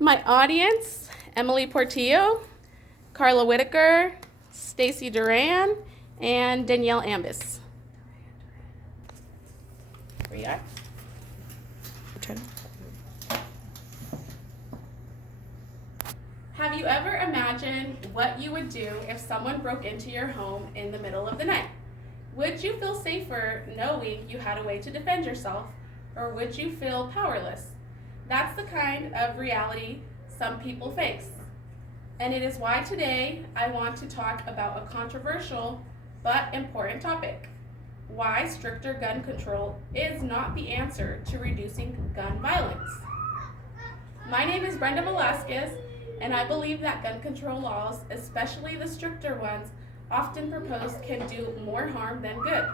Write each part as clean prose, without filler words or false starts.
My audience, Emily Portillo, Carla Whitaker, Stacy Duran, and Danielle Ambis. Where you at? Have you ever imagined what you would do if someone broke into your home in the middle of the night? Would you feel safer knowing you had a way to defend yourself, or would you feel powerless? That's the kind of reality some people face. And it is why today I want to talk about a controversial but important topic: why stricter gun control is not the answer to reducing gun violence. My name is Brenda Velasquez, and I believe that gun control laws, especially the stricter ones, often proposed, can do more harm than good.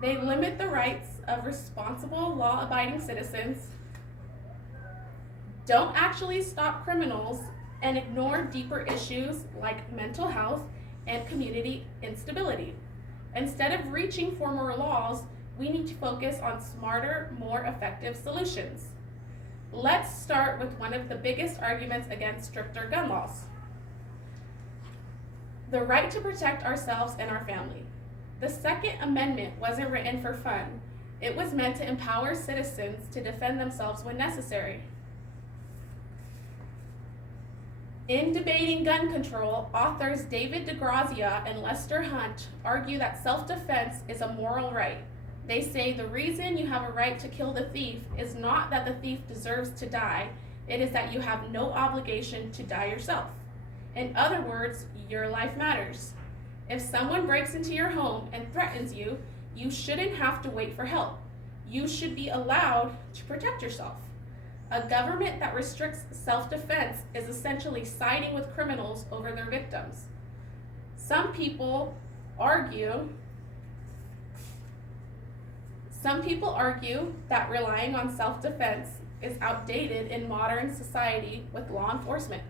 They limit the rights of responsible, law-abiding citizens, don't actually stop criminals, and ignore deeper issues like mental health and community instability. Instead of reaching for more laws, we need to focus on smarter, more effective solutions. Let's start with one of the biggest arguments against stricter gun laws: the right to protect ourselves and our family. The Second Amendment wasn't written for fun. It was meant to empower citizens to defend themselves when necessary. In debating gun control, authors David DeGrazia and Lester Hunt argue that self-defense is a moral right. They say the reason you have a right to kill the thief is not that the thief deserves to die, it is that you have no obligation to die yourself. In other words, your life matters. If someone breaks into your home and threatens you, you shouldn't have to wait for help. You should be allowed to protect yourself. A government that restricts self-defense is essentially siding with criminals over their victims. Some people argue that relying on self-defense is outdated in modern society with law enforcement,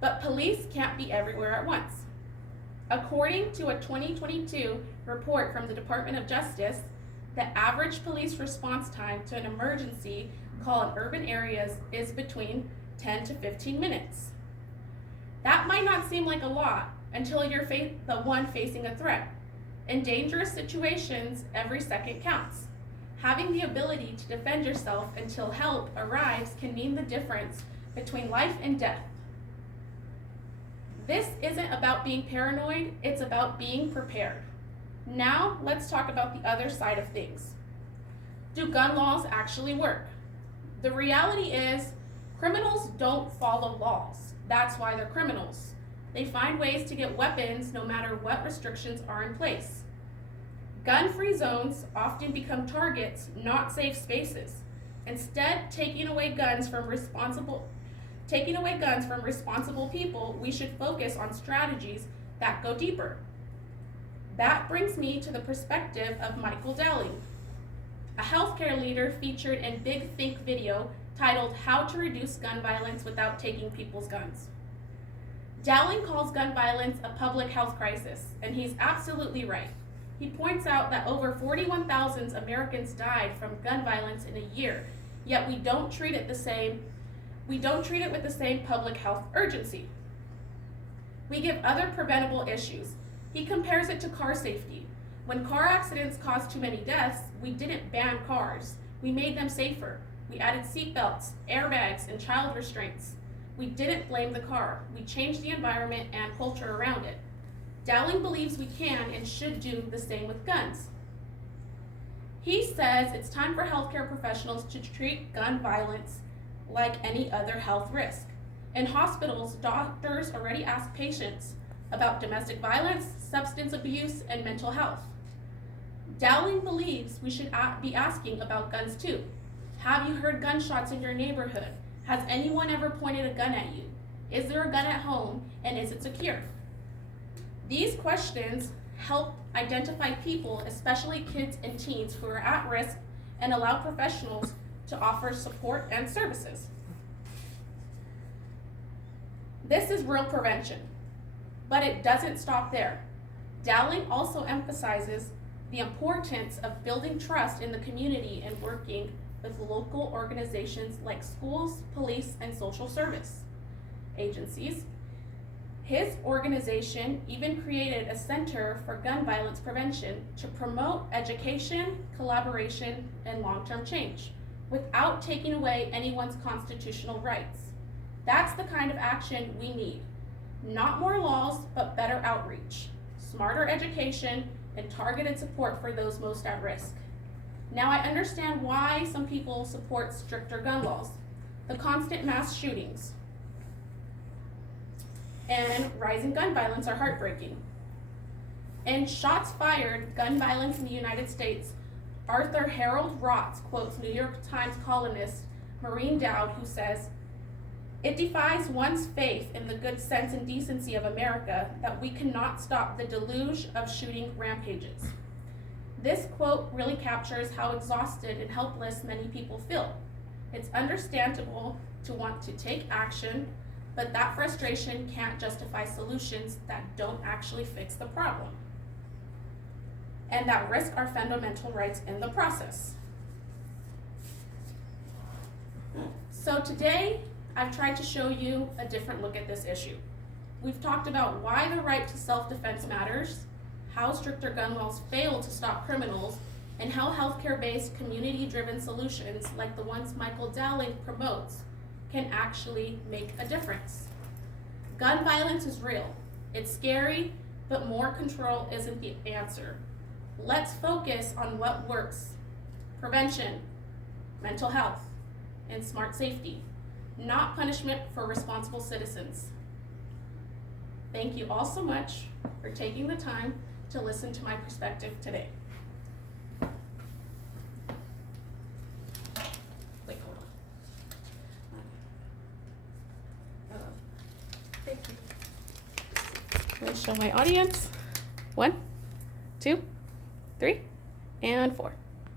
but police can't be everywhere at once. According to a 2022 report from the Department of Justice, the average police response time to an emergency call in urban areas is between 10 to 15 minutes. That might not seem like a lot until you're the one facing a threat. In dangerous situations, every second counts. Having the ability to defend yourself until help arrives can mean the difference between life and death. This isn't about being paranoid, it's about being prepared. Now, let's talk about the other side of things. Do gun laws actually work? The reality is, criminals don't follow laws. That's why they're criminals. They find ways to get weapons no matter what restrictions are in place. Gun-free zones often become targets, not safe spaces. Instead, taking away guns from responsible people, we should focus on strategies that go deeper. That brings me to the perspective of Michael Dowling, a healthcare leader featured in Big Think video titled "How to Reduce Gun Violence Without Taking People's Guns." Dowling calls gun violence a public health crisis, and he's absolutely right. He points out that over 41,000 Americans died from gun violence in a year, yet we don't treat it with the same public health urgency. We give other preventable issues. He compares it to car safety. When car accidents caused too many deaths, we didn't ban cars. We made them safer. We added seatbelts, airbags, and child restraints. We didn't blame the car. We changed the environment and culture around it. Dowling believes we can and should do the same with guns. He says it's time for healthcare professionals to treat gun violence like any other health risk. In hospitals, doctors already ask patients about domestic violence, substance abuse, and mental health. Dowling believes we should be asking about guns too. Have you heard gunshots in your neighborhood? Has anyone ever pointed a gun at you? Is there a gun at home, and is it secure? These questions help identify people, especially kids and teens, who are at risk and allow professionals to offer support and services. This is real prevention, but it doesn't stop there. Dowling also emphasizes the importance of building trust in the community and working with local organizations like schools, police, and social service agencies. His organization even created a Center for Gun Violence Prevention to promote education, collaboration, and long-term change without taking away anyone's constitutional rights. That's the kind of action we need. Not more laws, but better outreach, smarter education, and targeted support for those most at risk. Now I understand why some people support stricter gun laws. The constant mass shootings and rising gun violence are heartbreaking. In Shots Fired, Gun Violence in the United States, Arthur Harold Rotz quotes New York Times columnist Maureen Dowd, who says, "It defies one's faith in the good sense and decency of America that we cannot stop the deluge of shooting rampages." This quote really captures how exhausted and helpless many people feel. It's understandable to want to take action, but that frustration can't justify solutions that don't actually fix the problem and that risk our fundamental rights in the process. So today, I've tried to show you a different look at this issue. We've talked about why the right to self-defense matters, how stricter gun laws fail to stop criminals, and how healthcare-based, community-driven solutions like the ones Michael Dowling promotes can actually make a difference. Gun violence is real. It's scary, but more control isn't the answer. Let's focus on what works: prevention, mental health, and smart safety, not punishment for responsible citizens. Thank you all so much for taking the time to listen to my perspective today. Wait, hold on. Thank you. I'm going to show my audience. 1, 2, 3, and 4.